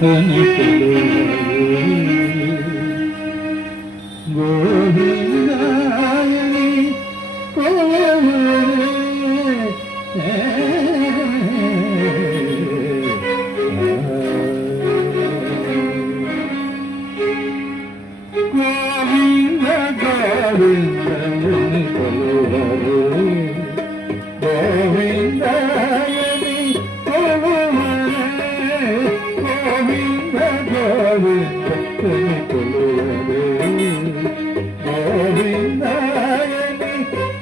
అని గోవిందాయని గోవింద గోవిందని కొలువరు గోవిందాయని కొలువరే గోవింద గోవిందని కొలువరే గోవిందాయని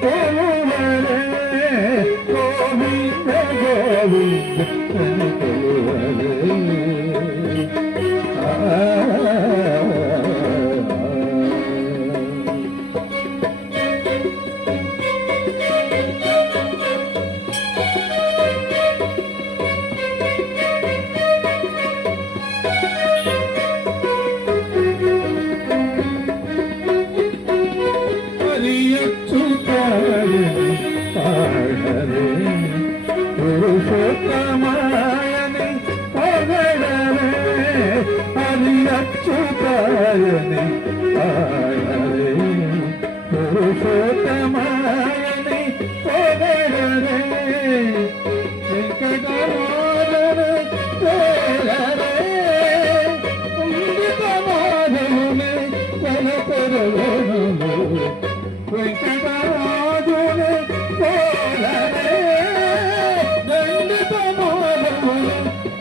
కొలువరే గోవింద గోవిందని కొలువరే పురుషోత్తమాయని పగడరే అచ్యుతాయని పాడరే పురుషోత్తమాయని పగడరే వెంకటరామర చేరరే ఉండిత మాధవుని కనపరవను వెంకటరాజుని పోలరే దండిత మాధవుని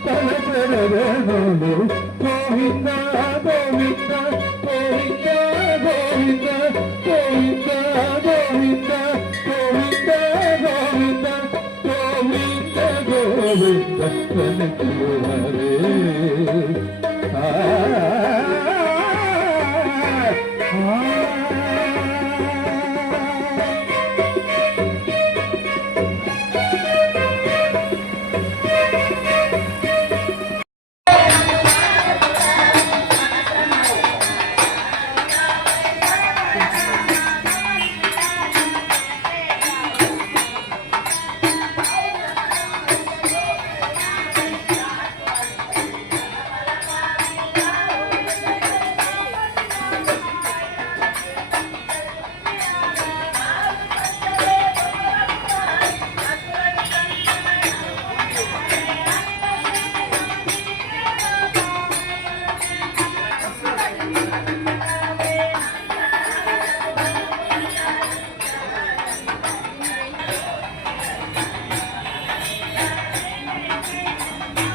కనపరవను గోవింద గోవింద గోవింద గోవింద గోవింద గోవింద గోవింద గోవింద గోవింద గోవింద గోవింద